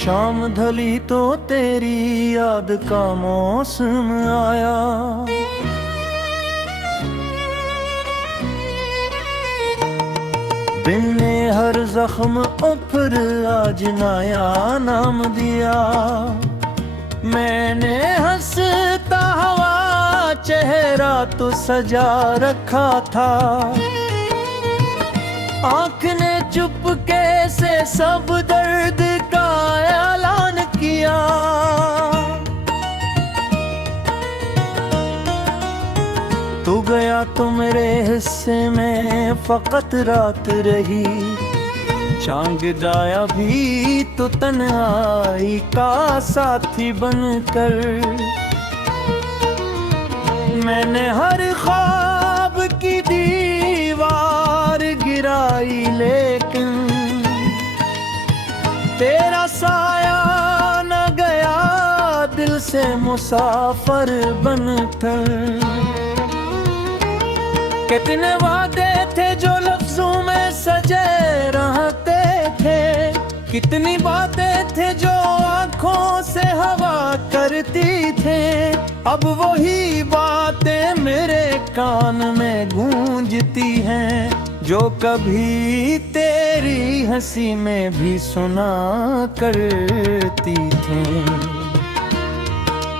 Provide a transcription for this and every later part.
शाम ढली तो तेरी याद का मौसम आया। दिल ने हर जख्म फिर आज नया नाम दिया। मैंने हंसता हुआ चेहरा तो सजा रखा था। आँख ने चुपके से सब दर्द का ऐलान किया। तू गया तो मेरे हिस्से में फकत रात रही। चांद डाया भी तो तन्हाई का साथी बनकर। मैंने हर ख्वाब की दीवार गिराई, लेकिन तेरा साया न गया दिल से मुसाफिर बनकर। कितने वादे थे जो लफ्जों में सजे रहते थे। कितनी बातें थे जो आंखों से हवा करती थे। अब वही बातें मेरे कान में गूंजती हैं, जो कभी तेरी हंसी में भी सुना करती थी।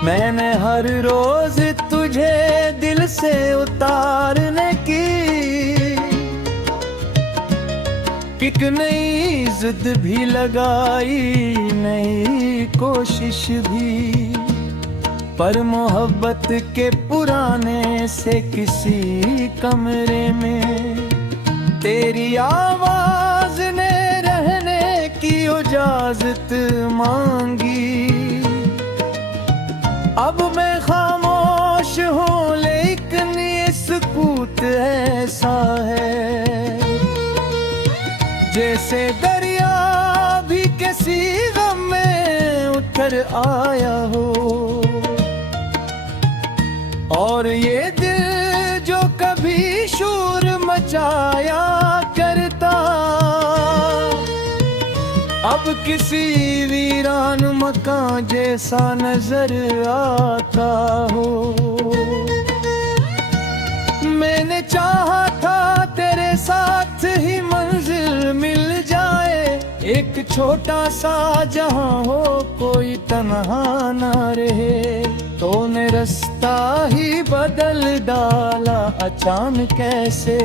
मैंने हर रोज तुझे दिल से उतारने की एक नई जिद भी लगाई, नई कोशिश भी। पर मोहब्बत के पुराने से किसी कमरे में तेरी आवाज ने रहने की इजाजत मांगी। अब मैं खामोश हूँ लेकिन ये सुकूत ऐसा है, जैसे दरिया भी किसी गम में उतर आया हो। और ये दिल जो कभी शोर मचाया करता, अब किसी वीरान मकान जैसा नजर आता हो। मैंने चाहा था तेरे साथ ही मंजिल मिल जाए, एक छोटा सा जहां हो कोई तन्हा ना रहे। तूने रास्ता ही बदल डाला अचानक कैसे,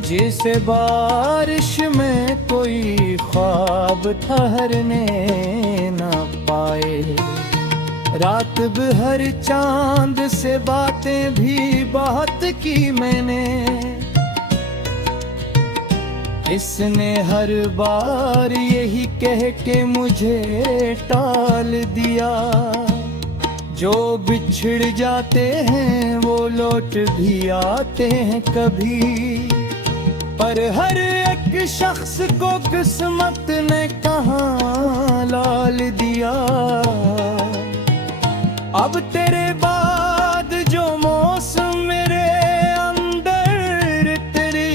जिसे बारिश में कोई ख्वाब ठहरने ना पाए। रात भर चांद से बातें भी बहुत की मैंने, इसने हर बार यही कह के मुझे टाल दिया। जो बिछड़ जाते हैं वो लौट भी आते हैं कभी, पर हर एक शख्स को किस्मत ने कहाँ लाल दिया। अब तेरे बाद जो मौसम मेरे अंदर तेरी,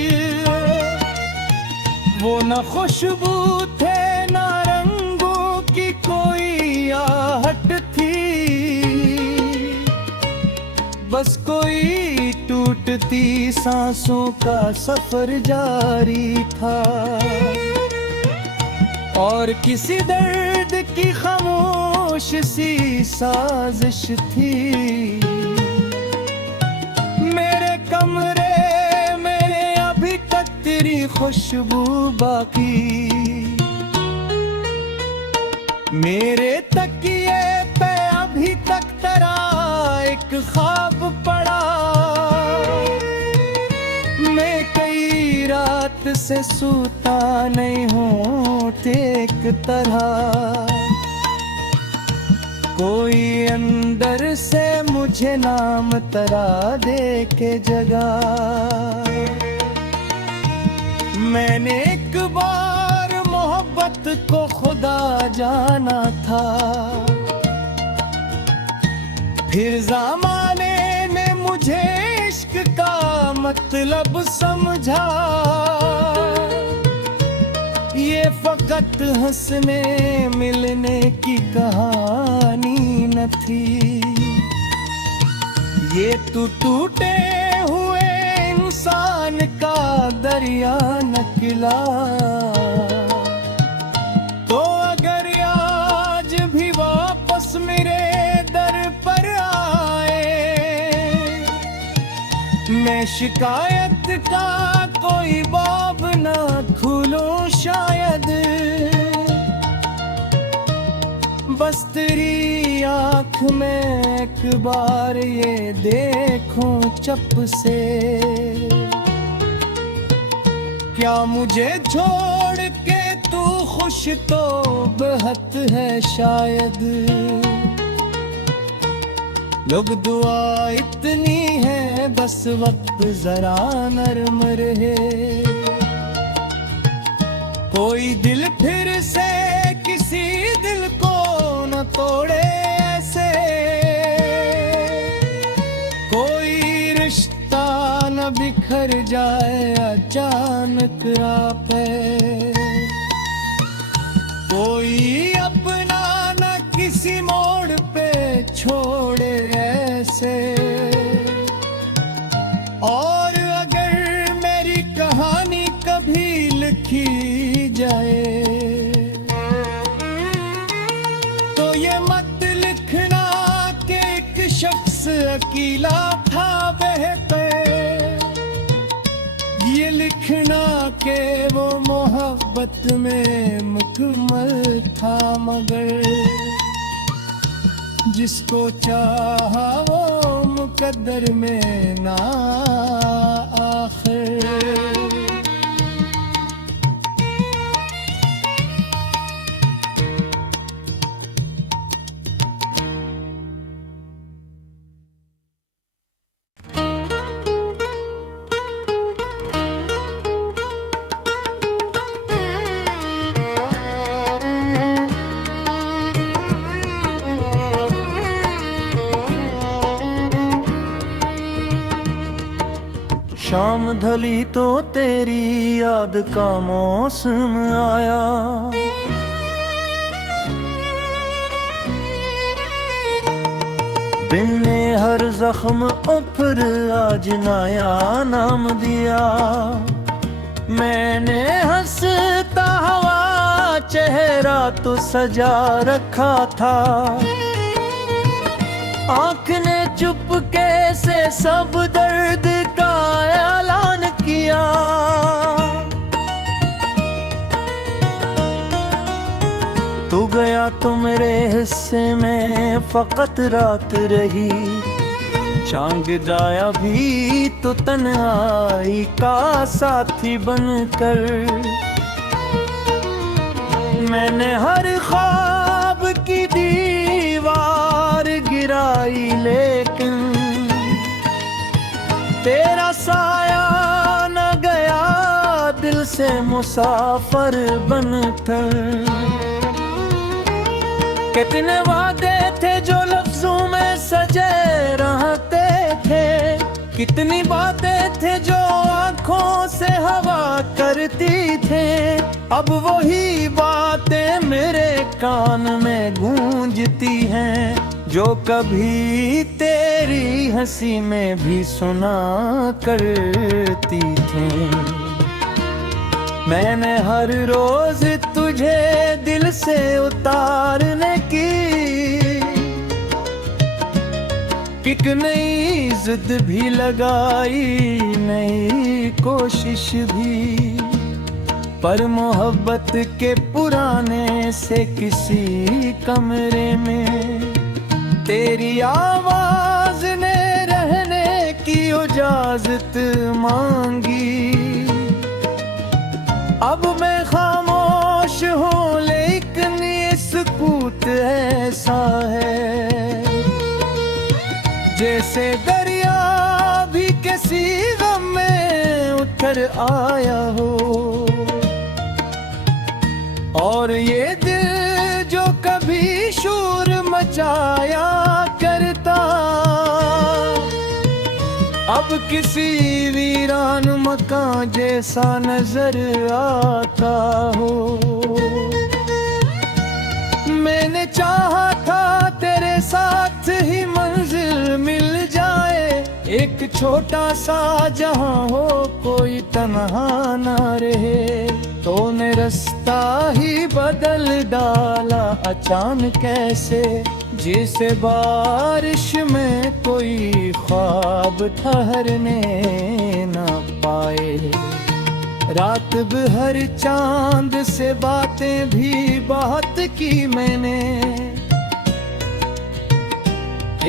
वो न खुशबू थे न रंगों की कोई आहट थी। बस कोई टूटती सांसों का सफर जारी था, और किसी दर्द की खामोश सी साजिश थी। मेरे कमरे में अभी तक तेरी खुशबू बाकी, मेरे तकिए पे अभी तक तेरा एक ख्वाब पड़ा। मैं कई रात से सोता नहीं हूँ एक तरह, कोई अंदर से मुझे नाम तरा दे के जगा। मैंने एक बार मोहब्बत को खुदा जाना था, फिर ज़माने ने मुझे इश्क का मतलब समझा। ये फकत हंसने मिलने की कहानी न थी। ये तू टूटे हुए इंसान का दरिया निकला। तो अगर आज भी वापस मेरे दर पर आए, मैं शिकायत का कोई बाब ना खोलूं शायद। बस तेरी आँख में एक बार ये देखूं चप से, क्या मुझे छोड़ के तू खुश तो बेहद है शायद। लोग दुआ इतनी है बस वक्त जरा नरम रहे। कोई दिल फिर से किसी दिल को न तोड़े ऐसे, कोई रिश्ता न बिखर जाए अचानक राह पे। कोई अपना न किसी मोड़ पे छोड़े ऐसे। और अगर मेरी कहानी कभी लिखी जाए, तो ये मत लिखना कि एक शख्स अकेला था बेहतर। ये लिखना के वो मोहब्बत में मुकम्मल था, मगर जिसको चाहा वो मुकद्दर में ना आखिर। शाम ढली तो तेरी याद का मौसम आया। दिल ने हर जख्म फिर आज नया नाम दिया। मैंने हंसता हुआ चेहरा तो सजा रखा था। आँख ने चुपके से सब दर्द का ऐलान किया। तू गया तो मेरे हिस्से में फकत रात रही। चांद जाया भी तो तन्हाई का साथी बनकर। मैंने हर ख्वाब की दीवार गिराई, लेकिन तेरा साया न गया दिल से मुसाफिर बनकर। कितने वादे थे जो लफ्जों में सजे रहते थे। कितनी बातें थे जो आंखों से हवा करती थे। अब वही बातें मेरे कान में गूंजती हैं, जो कभी तेरी हंसी में भी सुना करती थी। मैंने हर रोज तुझे दिल से उतारने की एक नई जिद भी लगाई, नई कोशिश भी। पर मोहब्बत के पुराने से किसी कमरे में तेरी आवाज ने रहने की इजाजत मांगी। अब मैं खामोश हूँ लेकिन ये सुकूत ऐसा है, जैसे दरिया भी किसी गम में उतर आया हो। और ये दिल जो कभी शोर मचाया करता, अब अब किसी वीरान मकान जैसा नजर आता हो। मैंने चाहा था तेरे साथ ही मंजिल मिल जाए, एक छोटा सा जहां हो कोई तन्हा ना रहे। तूने रास्ता ही बदल डाला अचानक कैसे, जिसे बारिश में कोई ख्वाब ठहरने न पाए। रात भर चांद से बातें भी बहुत की मैंने,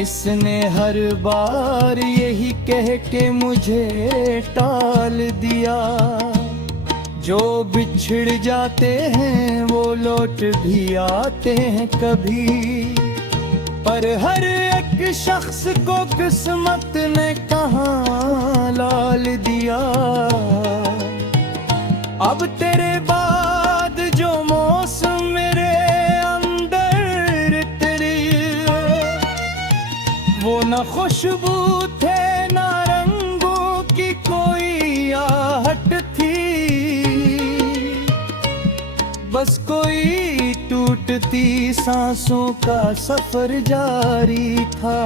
इसने हर बार यही कह के मुझे टाल दिया। जो बिछड़ जाते हैं वो लौट भी आते हैं कभी, पर हर एक शख्स को किस्मत ने कहाँ लाल दिया। अब तेरे बाद जो मौसम मेरे अंदर तेरी, वो न खुशबू थे न रंगों की कोई आहट थी, बस कोई टूटती सांसों का सफर जारी था।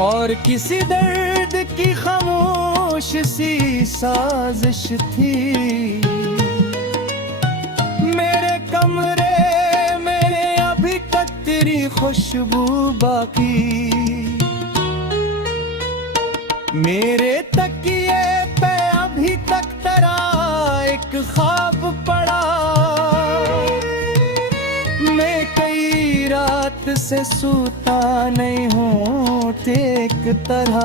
और किसी दर्द की खामोश सी साजिश थी। मेरे कमरे में अभी तक तेरी खुशबू बाकी, मेरे तकिए पे अभी तक तेरा एक ख्वाब पड़ा। मैं कई रात से सोता नहीं हूँ एक तरह,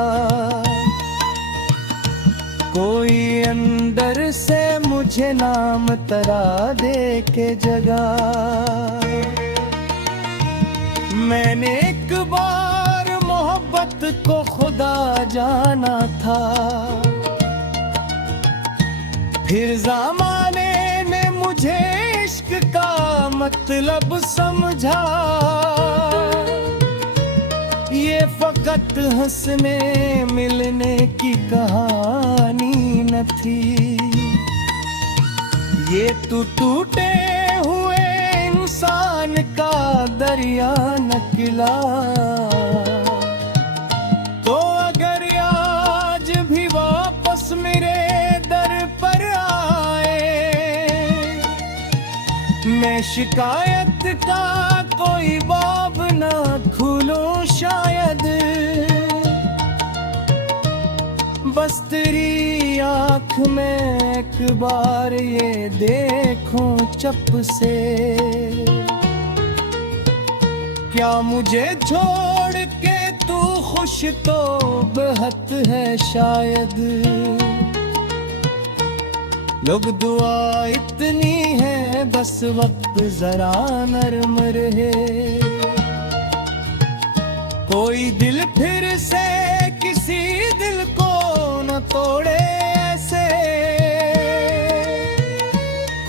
कोई अंदर से मुझे नाम तरा दे के जगा। मैंने एक बार मोहब्बत को खुदा जाना था, फिर ज़माने ने मुझे इश्क का मतलब समझा। ये फकत हंसने मिलने की कहानी न थी, ये तू टूटे हुए इंसान का दरिया निकला। तो अगर आज भी वापस मेरे दर पर आए, मैं शिकायत का कोई बाब ना खोलूं शायद, बस तेरी आँख में एक बार ये देखूं चप से। क्या मुझे छोड़ के तू खुश तो बेहद है शायद, लोग दुआ इतनी है बस वक्त जरा नरम रहे। कोई दिल फिर से किसी दिल को न तोड़े ऐसे,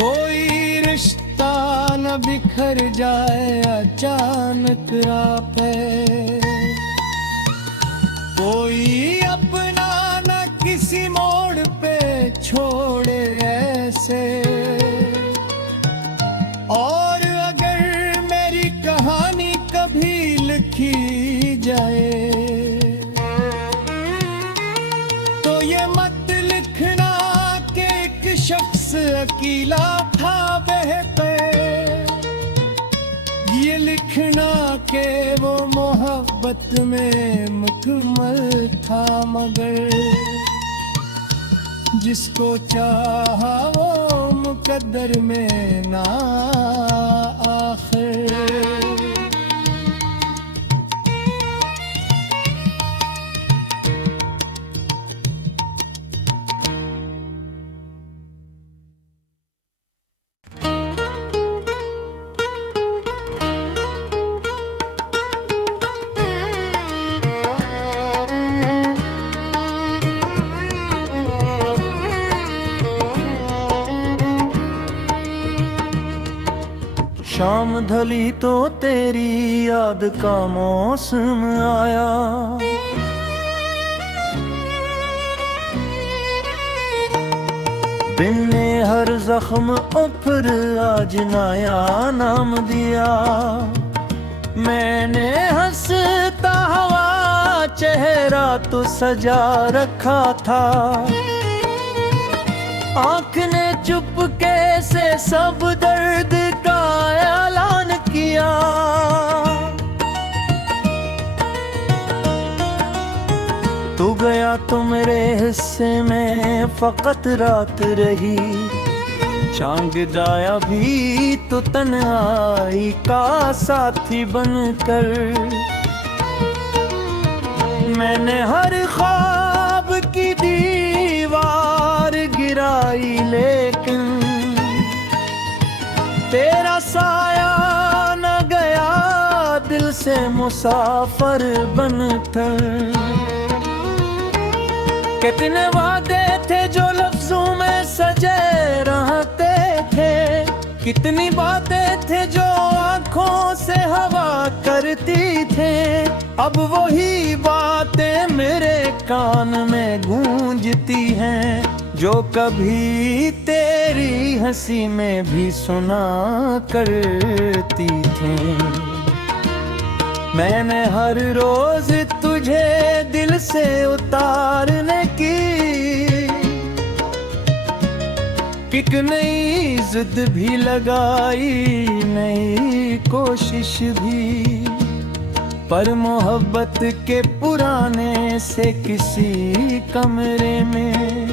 कोई रिश्ता न बिखर जाए अचानक राह पे। कोई अपना न किसी मोड़ पे छोड़े ऐसे। और अगर मेरी कहानी कभी लिखी जाए, तो ये मत लिखना कि एक शख्स अकेला था बेहतर, ये लिखना कि वो मोहब्बत में मुकम्मल था मगर, जिसको चाहा वो मुकद्दर में ना आखिर। शाम ढली तो तेरी याद का मौसम आया, दिल ने हर जख्म फिर आज नया नाम दिया। मैंने हंसता हुआ चेहरा तो सजा रखा था, आँख ने चुपके से सब दर्द का ऐलान किया। तू गया तो मेरे हिस्से में फकत रात रही, चांद गाया भी तो तन्हाई का साथी बनकर। मैंने हर ख्वाब की दीवार गिराई, लेकिन तेरा साया न गया दिल से मुसाफिर बनकर। कितने वादे थे जो लफ्जों में सजे रहते थे, कितनी बातें थे जो आंखों से हवा करती थे। अब वही बातें मेरे कान में गूंजती हैं, जो कभी तेरी हंसी में भी सुना करती थी। मैंने हर रोज तुझे दिल से उतारने की एक नई जिद भी लगाई, नई कोशिश भी, पर मोहब्बत के पुराने से किसी कमरे में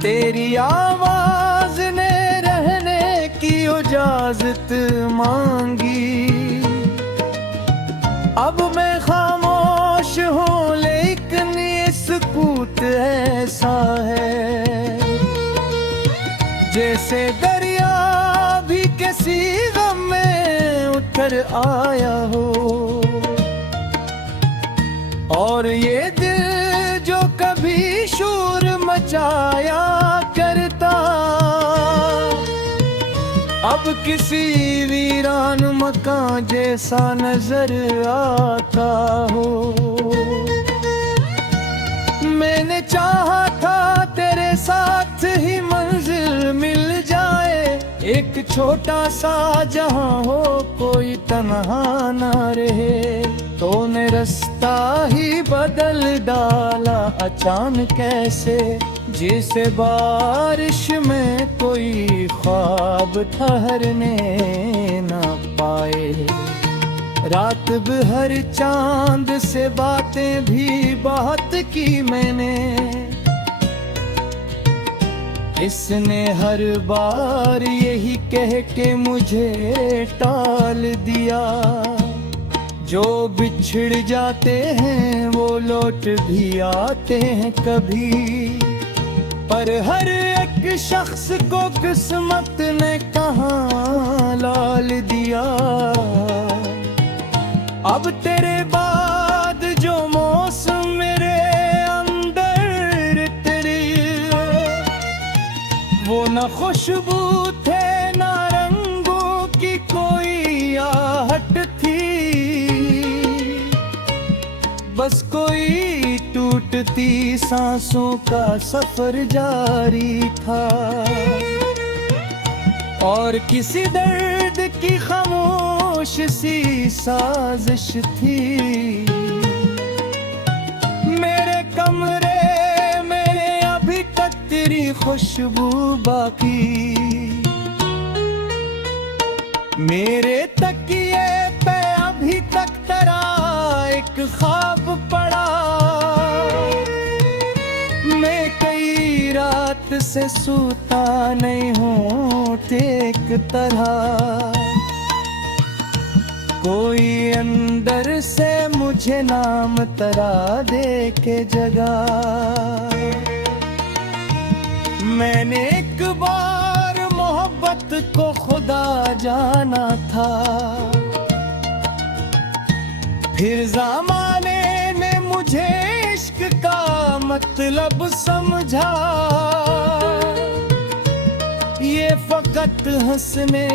तेरी आवाज ने रहने की इजाजत मांगी। अब मैं खामोश हूँ लेकिन ये सुकूत ऐसा है, जैसे दरिया भी किसी गम में उतर आया हो। और ये दिल जो कभी शोर मचाया करता, अब किसी वीरान मकान जैसा नजर आता हो। मैंने चाहा था तेरे साथ ही मंजिल मिल जाए, एक छोटा सा जहां हो कोई तन्हा ना रहे। तूने रास्ता ही बदल डाला अचानक कैसे, जिसे बारिश में कोई ख्वाब ठहरने ना पाए। रात भर चांद से बातें भी बहुत की मैंने, इसने हर बार यही कह के मुझे टाल दिया। जो बिछड़ जाते हैं वो लौट भी आते हैं कभी, पर हर एक शख्स को किस्मत ने कहाँ लाल दिया। अब तेरे बाद जो मौसम मेरे अंदर तेरी, वो न खुशबू थे न रंगों की कोई आहट थी, बस कोई टूटती सांसों का सफर जारी था। और किसी दर्द की खामोश सी साजिश थी। मेरे कमरे में अभी तक तेरी खुशबू बाकी, मेरे तकिए पे अभी तक तेरा एक ख्वाब पड़ा। मैं कई रात से सोता नहीं हूँ एक तरह, कोई अंदर से मुझे नाम तरा दे के जगा। मैंने एक बार मोहब्बत को खुदा जाना था, फिर ज़माने ने मुझे इश्क का मतलब समझा। ये फकत हंसने